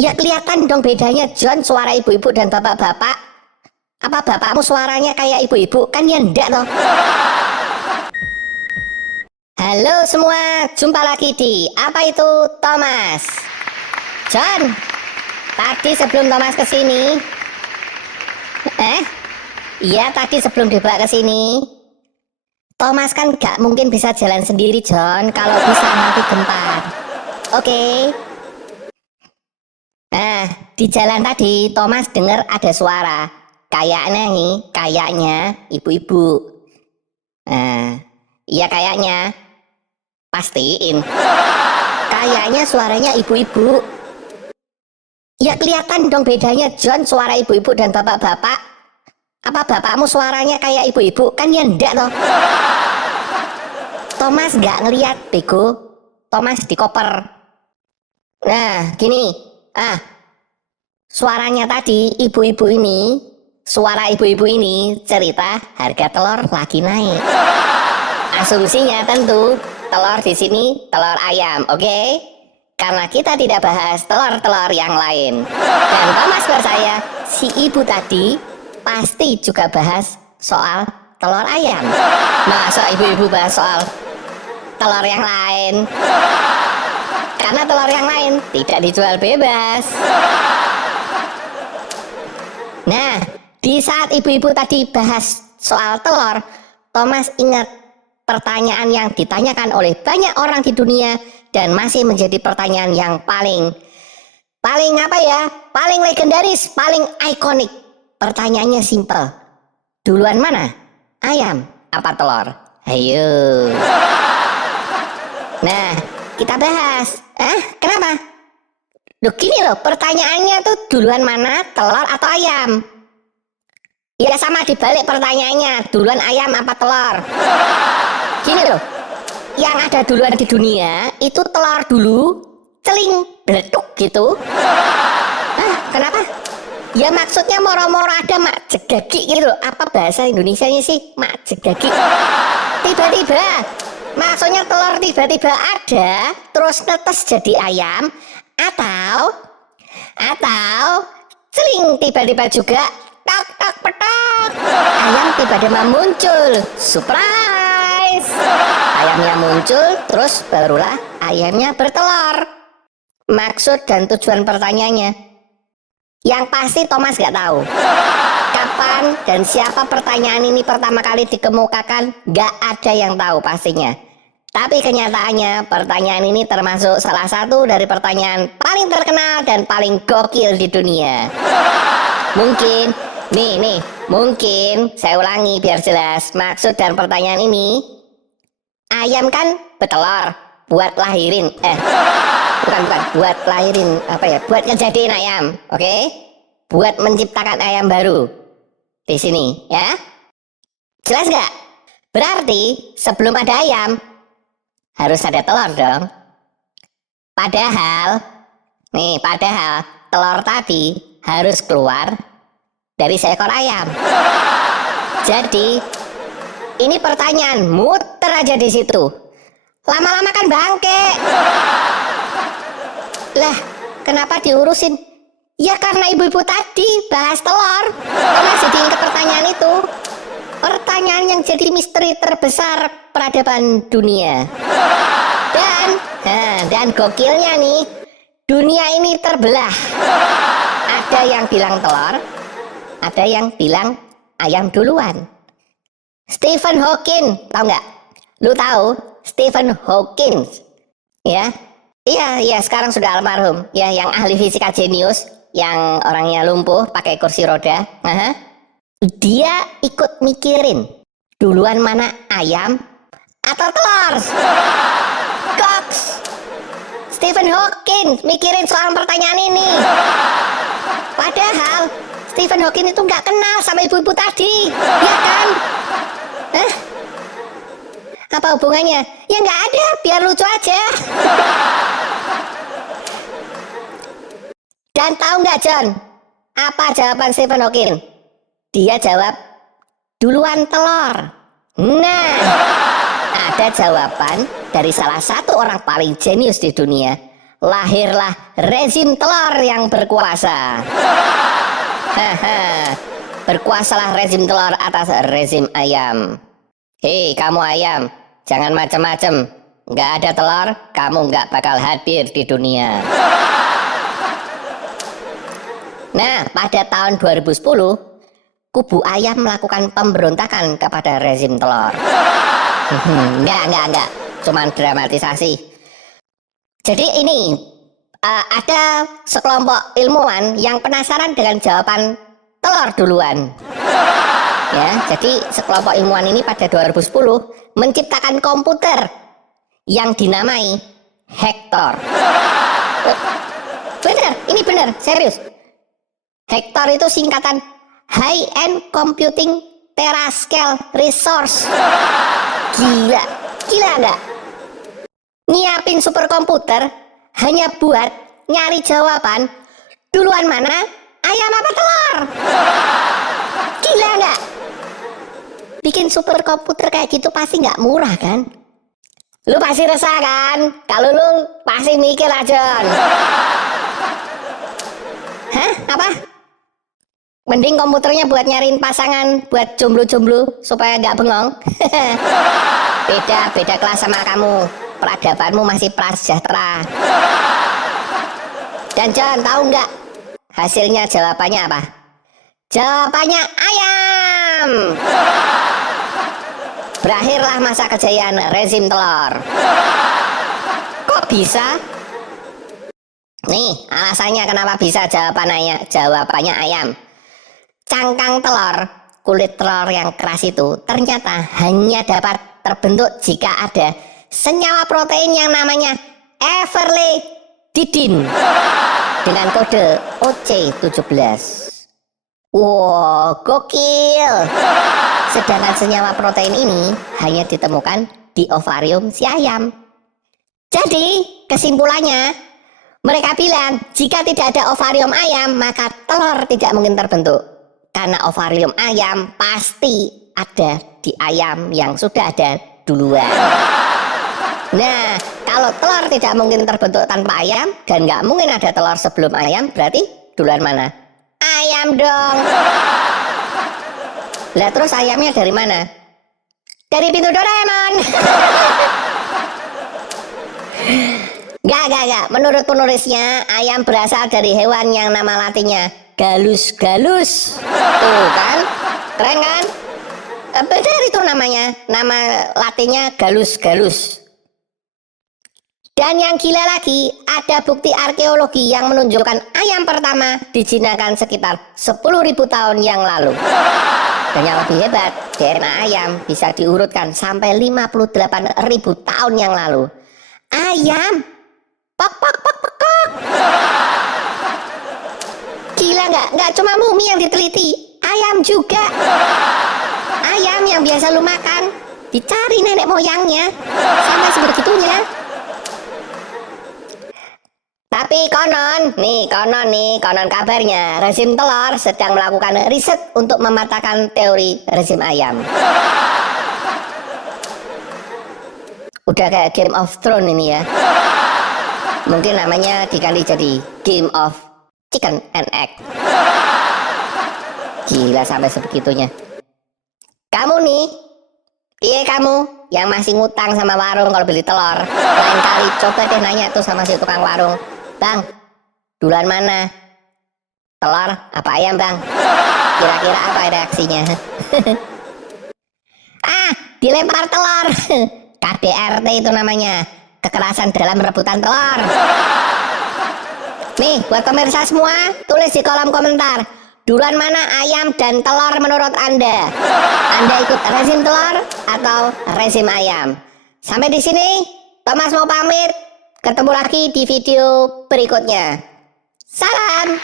Ya kelihatan dong bedanya John, suara ibu-ibu dan bapak-bapak. Apa bapakmu suaranya kayak ibu-ibu? Kan ya ndak toh. Halo semua, jumpa lagi di Apa Itu Thomas. John, tadi sebelum Thomas kesini, iya tadi sebelum dibawa kesini, Thomas kan gak mungkin bisa jalan sendiri John, kalau bisa nanti gempar. Oke. Nah, di jalan tadi Thomas dengar ada suara. Kayaknya ibu-ibu. Nah, iya kayaknya. Pastiin. Kayaknya suaranya ibu-ibu. Ya kelihatan dong bedanya John, suara ibu-ibu dan bapak-bapak. Apa bapakmu suaranya kayak ibu-ibu? Kan ya ndak toh. Thomas gak ngeliat, bego. Thomas di koper. Nah, gini. Suaranya tadi suara ibu-ibu ini cerita harga telur lagi naik. Asumsinya tentu telur di sini telur ayam, oke? Karena kita tidak bahas telur-telur yang lain. Dan Thomas percaya si ibu tadi pasti juga bahas soal telur ayam. Masa ibu-ibu bahas soal telur yang lain? Karena telur yang lain tidak dijual bebas. Nah, di saat ibu-ibu tadi bahas soal telur, Thomas ingat pertanyaan yang ditanyakan oleh banyak orang di dunia dan masih menjadi pertanyaan yang paling legendaris, paling ikonik. Pertanyaannya simpel. Duluan mana? Ayam apa telur? Ayo. Nah, kita bahas. Kenapa? Loh gini loh, pertanyaannya tuh duluan mana, telur atau ayam? Ya sama dibalik pertanyaannya, duluan ayam apa telur? Gini loh, yang ada duluan di dunia itu telur dulu, celing, beletuk gitu. Kenapa? Ya maksudnya moro-moro ada mak jegagi gitu loh. Apa bahasa Indonesianya sih? Mak jegagi. Tiba-tiba, maksudnya telur tiba-tiba ada, terus netes jadi ayam. Atau celing tiba-tiba juga tak petak ayam tiba-tiba muncul, surprise, ayamnya muncul terus barulah ayamnya bertelur. Maksud dan tujuan pertanyaannya yang pasti Thomas gak tahu kapan dan siapa pertanyaan ini pertama kali dikemukakan. Gak ada yang tahu pastinya. Tapi kenyataannya pertanyaan ini termasuk salah satu dari pertanyaan paling terkenal dan paling gokil di dunia. Mungkin saya ulangi biar jelas. Maksud dan pertanyaan ini, ayam kan bertelur buat lahirin. Buat lahirin buat ngejadiin ayam, oke? Buat menciptakan ayam baru di sini, ya? Jelas gak? Berarti sebelum ada ayam harus ada telur dong. Padahal telur tadi harus keluar dari seekor ayam. Jadi ini pertanyaan muter aja di situ. Lama-lama kan bangke. Lah, kenapa diurusin? Ya karena ibu-ibu tadi bahas telur. Masih diingat pertanyaan itu. Pertanyaan yang jadi misteri terbesar peradaban dunia. Dan gokilnya nih, dunia ini terbelah. Ada yang bilang telur, ada yang bilang ayam duluan. Stephen Hawking, tahu nggak? Lu tahu Stephen Hawking? Ya, iya sekarang sudah almarhum. Ya, yang ahli fisika jenius, yang orangnya lumpuh pakai kursi roda. Dia ikut mikirin duluan mana ayam atau telur. Goks. Stephen Hawking mikirin soal pertanyaan ini. Padahal Stephen Hawking itu nggak kenal sama ibu-ibu tadi, ya kan? Apa hubungannya? Ya nggak ada, biar lucu aja. Dan tahu nggak John? Apa jawaban Stephen Hawking? Dia jawab, duluan telur. Nah, ada jawaban dari salah satu orang paling jenius di dunia. lahirlah rezim telur yang berkuasa. Haha, berkuasalah rezim telur atas rezim ayam. Hei kamu ayam, jangan macem-macem. Nggak ada telur, kamu nggak bakal hadir di dunia. Nah, pada tahun 2010, kubu ayam melakukan pemberontakan kepada rezim telur. Enggak. Cuman dramatisasi. Jadi ini ada sekelompok ilmuwan yang penasaran dengan jawaban telur duluan. Ya, jadi sekelompok ilmuwan ini pada 2010 menciptakan komputer yang dinamai Hector. Bener, serius. Hector itu singkatan High End Computing Terascale Resource. Gila enggak? Nyiapin superkomputer hanya buat nyari jawaban duluan mana ayam apa telur. Gila enggak? Bikin superkomputer kayak gitu pasti nggak murah kan? Lu pasti resah kan? Kalau lu pasti mikir aja. Hah? Apa? Mending komputernya buat nyariin pasangan, buat jomblo-jomblo supaya nggak bengong. Beda kelas sama kamu. Peradabanmu masih prasejahtera. Dan John, tahu nggak hasilnya jawabannya apa? Jawabannya ayam. Berakhirlah masa kejayaan rezim telur. Kok bisa? Nih alasannya kenapa bisa jawabannya ayam. Cangkang telur, kulit telur yang keras itu ternyata hanya dapat terbentuk jika ada senyawa protein yang namanya everlidin dengan kode OC17. Wow, gokil. Sedangkan senyawa protein ini hanya ditemukan di ovarium si ayam. Jadi kesimpulannya, mereka bilang jika tidak ada ovarium ayam maka telur tidak mungkin terbentuk. Karena ovarium ayam pasti ada di ayam yang sudah ada duluan. Nah, kalau telur tidak mungkin terbentuk tanpa ayam dan nggak mungkin ada telur sebelum ayam, berarti duluan mana? Ayam dong. Lah terus ayamnya dari mana? Dari pintu Doraemon. Gak. Menurut penulisnya, ayam berasal dari hewan yang nama latinnya Gallus. Tuh kan? Keren kan? Benar itu namanya. Nama latinnya Gallus. Dan yang gila lagi, ada bukti arkeologi yang menunjukkan ayam pertama dijinakan sekitar 10.000 tahun yang lalu. Dan yang lebih hebat, DNA ayam bisa diurutkan sampai 58.000 tahun yang lalu. Ayam, pok. Gila nggak? Nggak cuma mumi yang diteliti, ayam juga. Ayam yang biasa lu makan, dicari nenek moyangnya sampai sebegitunya. Tapi konon kabarnya rezim telur sedang melakukan riset untuk mematahkan teori rezim ayam. Udah kayak Game of Thrones ini ya. Mungkin namanya diganti jadi Game of Chicken and Egg. Gila sampai sebegitunya. Kamu nih, kamu yang masih ngutang sama warung kalau beli telur, lain kali coba deh nanya tuh sama si tukang warung. Bang, duluan mana? Telur apa ayam bang? Kira-kira apa reaksinya? Dilempar telur. KDRT itu namanya, kekerasan dalam rebutan telur. Nih, buat pemirsa semua, tulis di kolom komentar, duluan mana ayam dan telur menurut Anda? Anda ikut rezim telur atau rezim ayam? Sampai di sini, Thomas mau pamit. Ketemu lagi di video berikutnya. Salam.